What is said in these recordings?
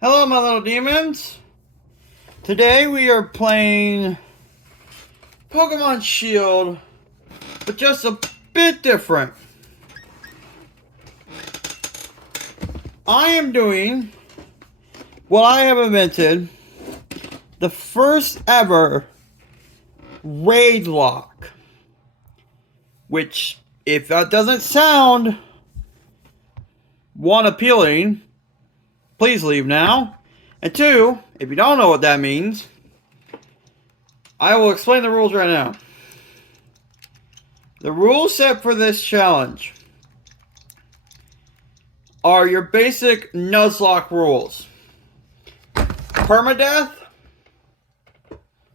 Hello, my little demons. Today we are playing Pokemon Shield, but just a bit different. I am doing what I have invented, the first ever raidlocke. Which, if that doesn't sound one, appealing, please leave now. And two, if you don't know what that means, I will explain the rules right now. The rules set for this challenge are your basic Nuzlocke rules. Permadeath.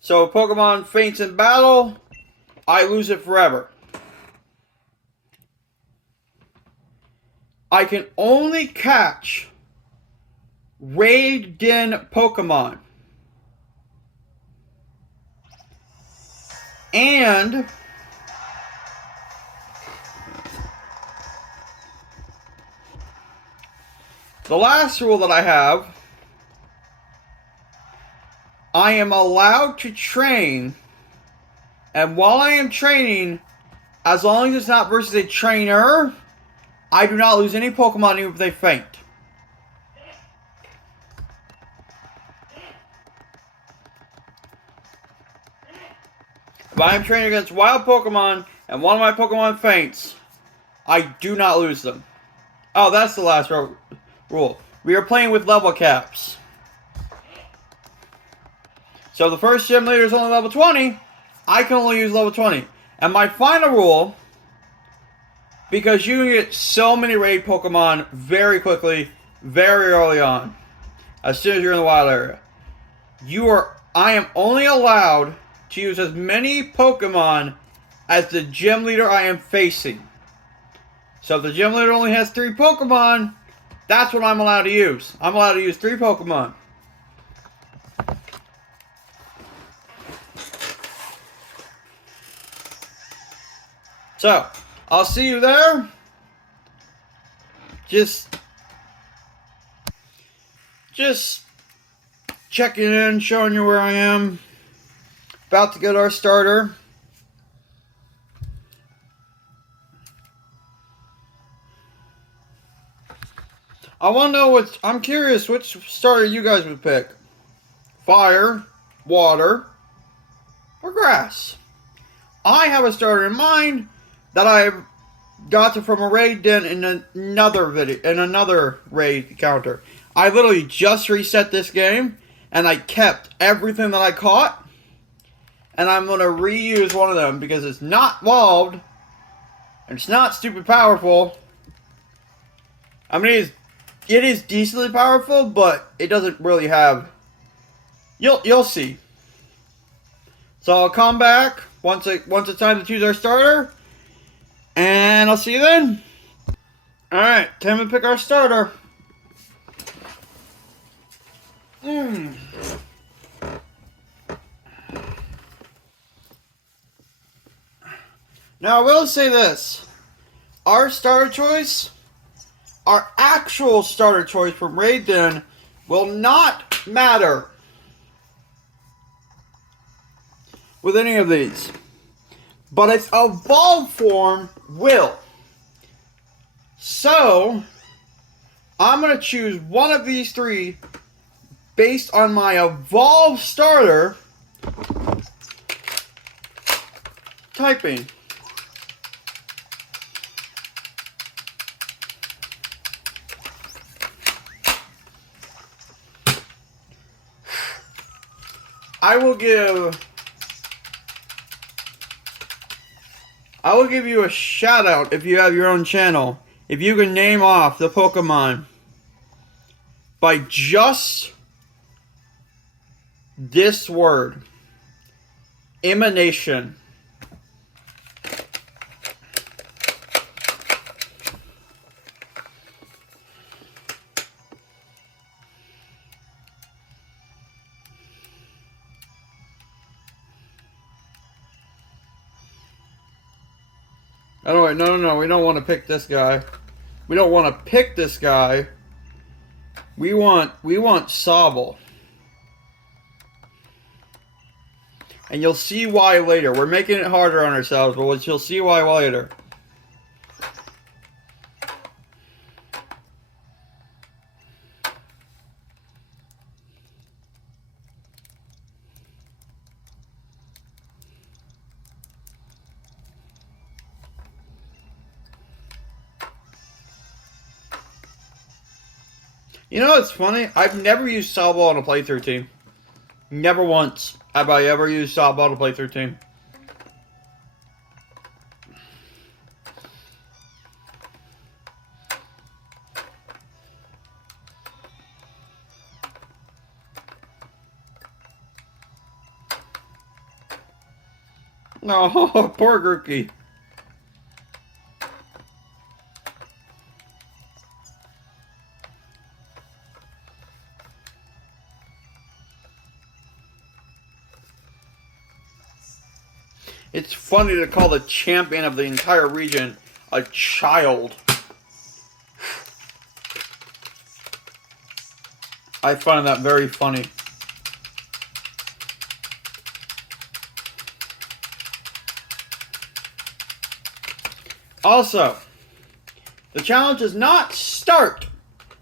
So if Pokemon faints in battle, I lose it forever. I can only catch Raid Den Pokemon. And the last rule that I have, I am allowed to train, and while I am training, as long as it's not versus a trainer, I do not lose any Pokemon even if they faint. If I am training against wild Pokemon and one of my Pokemon faints, I do not lose them. Oh, that's the last rule. We are playing with level caps. So the first gym leader is only level 20. I can only use level 20. And my final rule, because you can get so many raid Pokemon very quickly, very early on, as soon as you're in the wild area, I am only allowed to use as many Pokemon as the gym leader I am facing. So if the gym leader only has 3 Pokemon, that's what I'm allowed to use. I'm allowed to use 3 Pokemon. So, I'll see you there. Just checking in, showing you where I am. About to get our starter. I want to know I'm curious which starter you guys would pick. Fire, water, or grass. I have a starter in mind that I got from a raid den in another raid counter. I literally just reset this game and I kept everything that I caught. And I'm going to reuse one of them because it's not evolved. And it's not stupid powerful. I mean, it is decently powerful, but it doesn't really have... You'll see. So I'll come back once it's time to choose our starter. And I'll see you then. Alright, time to pick our starter. Now, I will say this. Our starter choice, our actual starter choice from Raid Den, will not matter with any of these. But its evolved form will. So, I'm going to choose one of these 3 based on my evolved starter typing. I will give you a shout out if you have your own channel. If you can name off the Pokemon by just this word. Emanation. No, we don't want to pick this guy. We don't want to pick this guy. We want Sobble. And you'll see why later. We're making it harder on ourselves, but you'll see why later. You know what's funny? I've never used Sobble on a playthrough team. Never once have I ever used Sobble on a playthrough team. No, poor Grookey. It's funny to call the champion of the entire region a child. I find that very funny. Also, the challenge does not start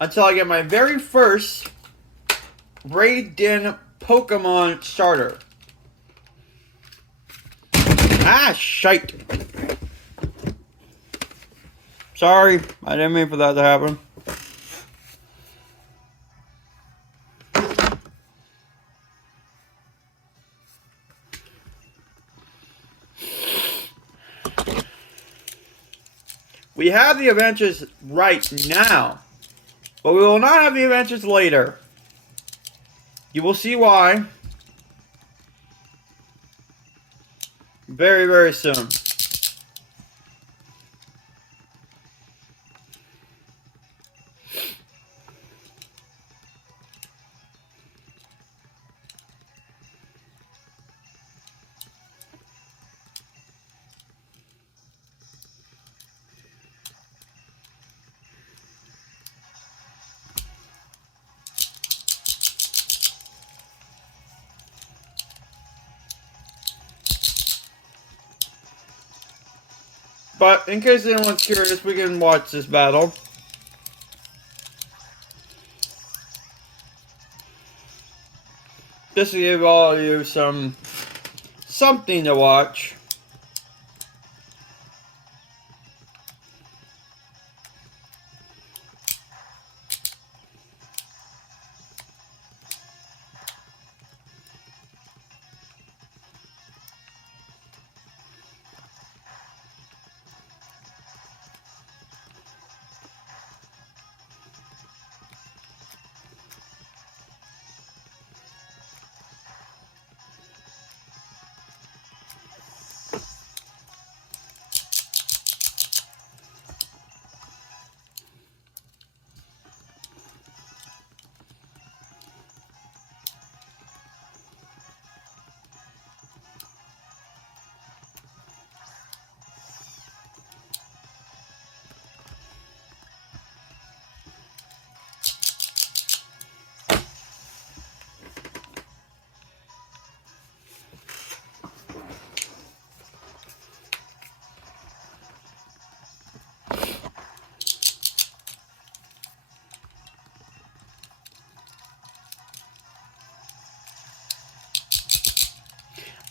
until I get my very first Raid Pokemon starter. Ah, shite. Sorry, I didn't mean for that to happen. We have the adventures right now, but we will not have the adventures later. You will see why very, very soon. But in case anyone's curious, we can watch this battle. Just to give all of you something to watch.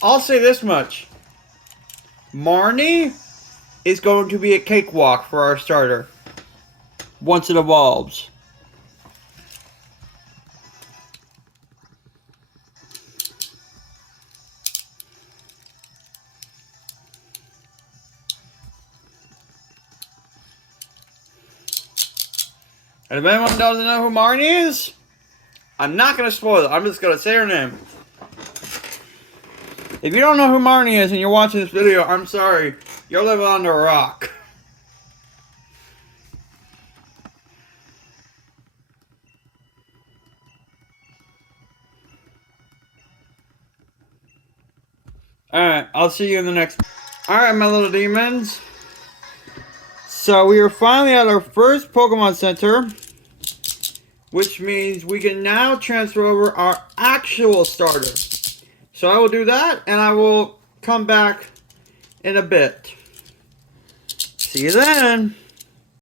I'll say this much. Marnie is going to be a cakewalk for our starter once it evolves. And if anyone doesn't know who Marnie is, I'm not going to spoil it. I'm just going to say her name. If you don't know who Marnie is and you're watching this video, I'm sorry. You're living under a rock. Alright, I'll see you in the next... Alright, my little demons. So we are finally at our first Pokemon Center. which means we can now transfer over our actual starter. So I will do that, and I will come back in a bit. See you then.